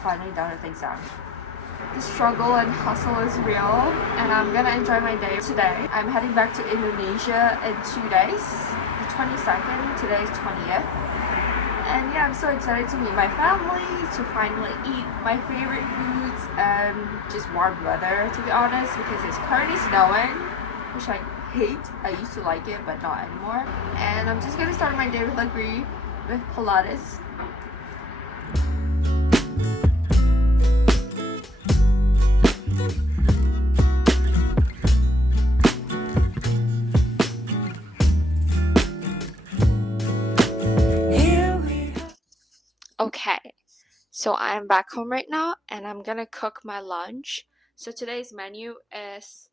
Finally done with exam. The struggle and hustle is real, and I'm gonna enjoy my day today. I'm heading back to Indonesia in 2 days. The 22nd, today is 20th. And yeah, I'm so excited to meet my family, to finally eat my favorite foods, and just warm weather, to be honest, because it's currently snowing, which I hate. I used to like it, but not anymore. And I'm just gonna start my day with with Pilates. Okay, so I'm back home right now and I'm gonna cook my lunch. So today's menu is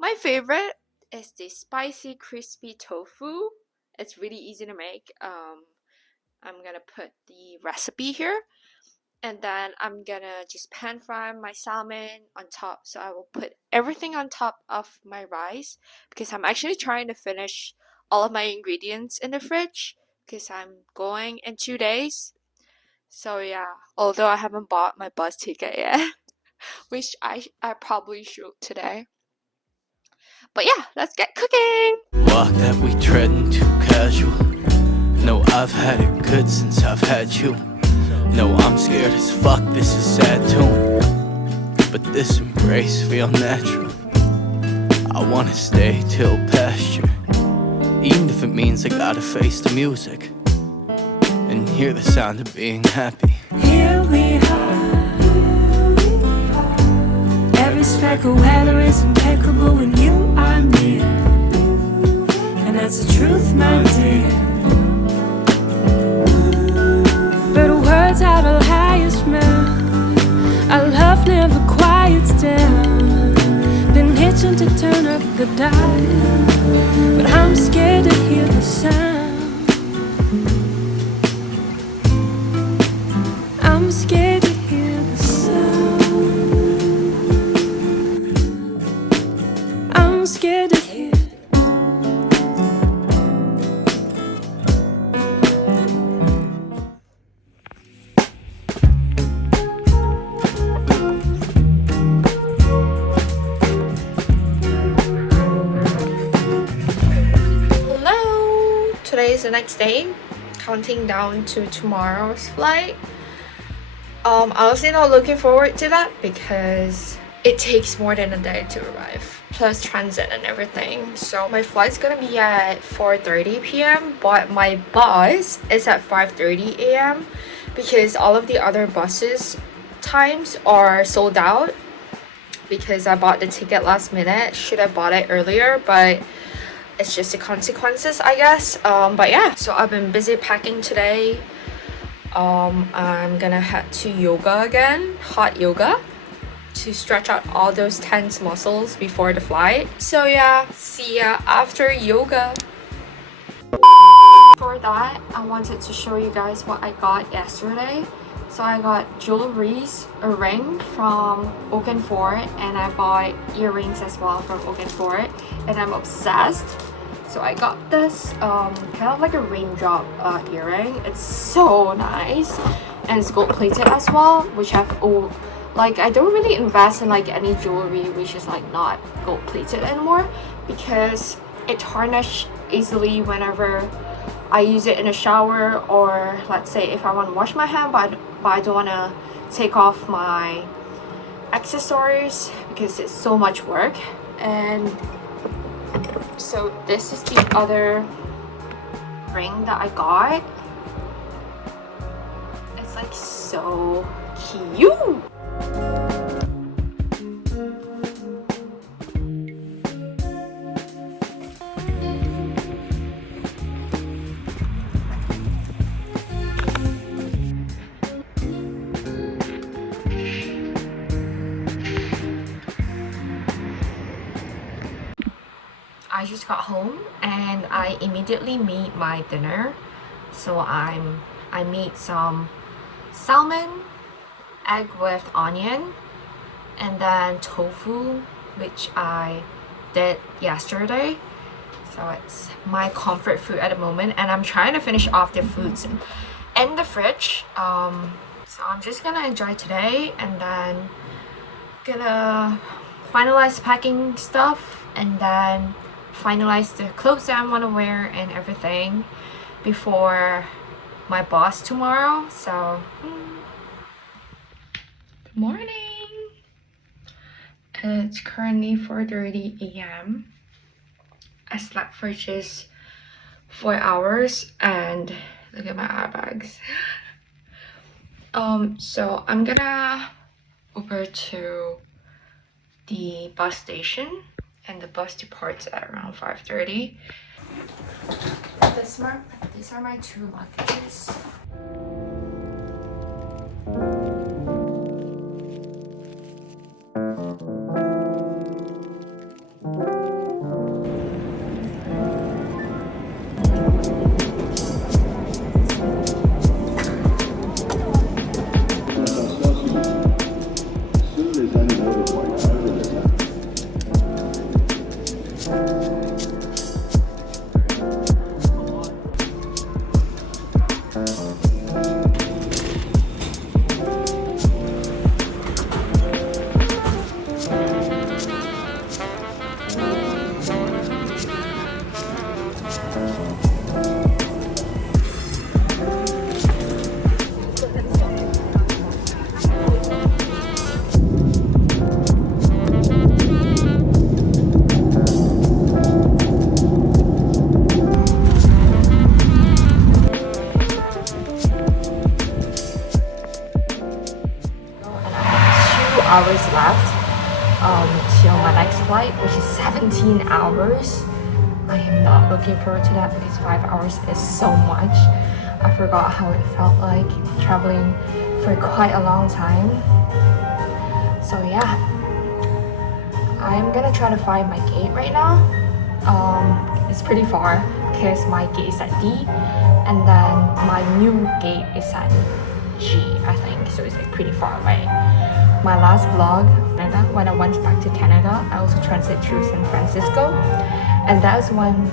my favorite is the spicy crispy tofu. It's really easy to make. I'm gonna put the recipe here, and then I'm gonna just pan fry my salmon on top. So I will put everything on top of my rice because I'm actually trying to finish all of my ingredients in the fridge because I'm going in 2 days. So yeah, although I haven't bought my bus ticket yet, which I probably should today. But yeah, let's get cooking! Walk that we treading too casual. No, I've had it good since I've had you. No, I'm scared as fuck, this is sad too. But this embrace feel natural. I wanna stay till pasture, even if it means I gotta face the music and hear the sound of being happy. Here we are. Every speck of weather is impeccable when you are near, and that's the truth, my dear. But words out of the highest mouth. Our love never quiets down. Been itching to turn up the dial, but I'm scared to hear the sound. I'm scared to hear the sound. I'm scared to hear. Hello! Today is the next day, counting down to tomorrow's flight. Honestly not looking forward to that because it takes more than a day to arrive, plus transit and everything. So my flight's gonna be at 4:30 p.m. but my bus is at 5:30 a.m. because all of the other buses times are sold out because I bought the ticket last minute. Should have bought it earlier, but it's just the consequences, I guess. But yeah, so I've been busy packing today. I'm gonna head to yoga again, hot yoga, to stretch out all those tense muscles before the flight. So yeah, see ya after yoga. For that, I wanted to show you guys what I got yesterday. So I got jewelries, a ring from Oaken Fort, and I bought earrings as well from Oaken Fort, and I'm obsessed. So I got this kind of like a raindrop earring. It's so nice, and it's gold plated as well, which I don't really invest in like any jewelry which is like not gold plated anymore because it tarnishes easily whenever I use it in a shower, or let's say if I want to wash my hand but I don't want to take off my accessories because it's so much work. And so this is the other ring that I got. It's like so cute. I just got home and I immediately made my dinner. So I made some salmon, egg with onion, and then tofu, which I did yesterday. So it's my comfort food at the moment, and I'm trying to finish off the foods in the fridge. So I'm just gonna enjoy today and then gonna finalize packing stuff and then finalize the clothes that I want to wear and everything before my boss tomorrow. So good morning. It's currently 4:30 a.m. I slept for just 4 hours and look at my eye bags. So I'm gonna Uber to the bus station and the bus departs at around 5:30. These are my 2 luggages. Hours left till my next flight, which is 17 hours. I am not looking forward to that because 5 hours is so much. I forgot how it felt like traveling for quite a long time. So yeah, I'm gonna try to find my gate right now. It's pretty far because my gate is at D and then my new gate is at G, I think, so it's like pretty far away. My last vlog, when I went back to Canada, I also transited through San Francisco, and that's when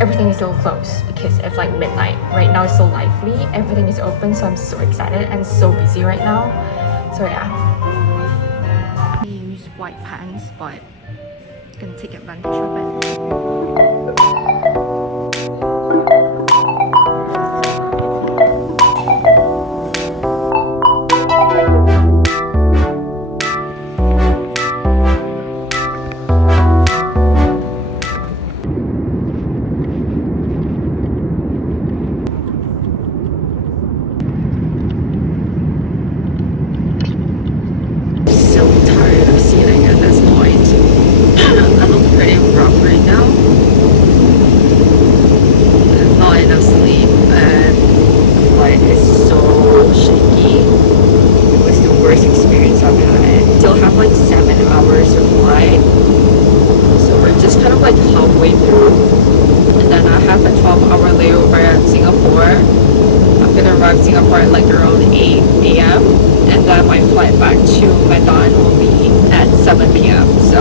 everything is so close because it's like midnight. Right now it's so lively, everything is open, so I'm so excited and so busy right now. So yeah. I use white pants, but I'm gonna take advantage of it. Singapore at like around 8 a.m. and then my flight back to Medan will be at 7 p.m. So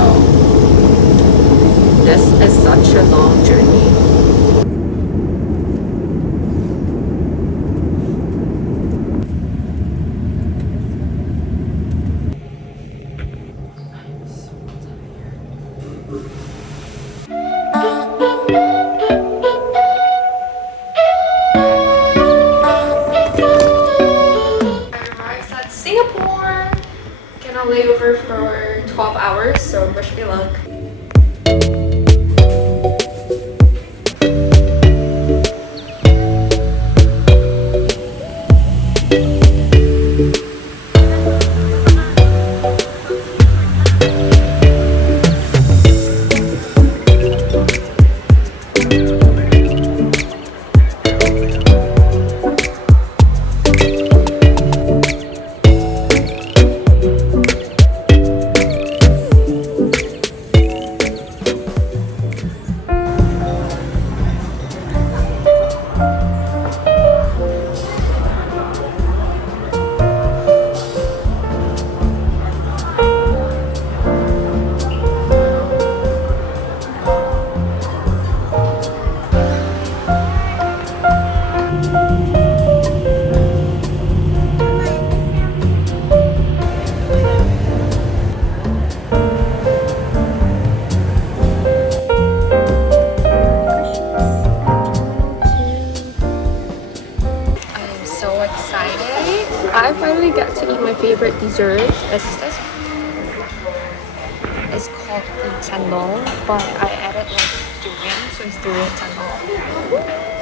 this is such a long journey. Singapore, gonna layover for 12 hours, so wish me luck. I finally got to eat my favorite dessert. It's this. It's called the chendol, but I added like durian, so it's durian chendol.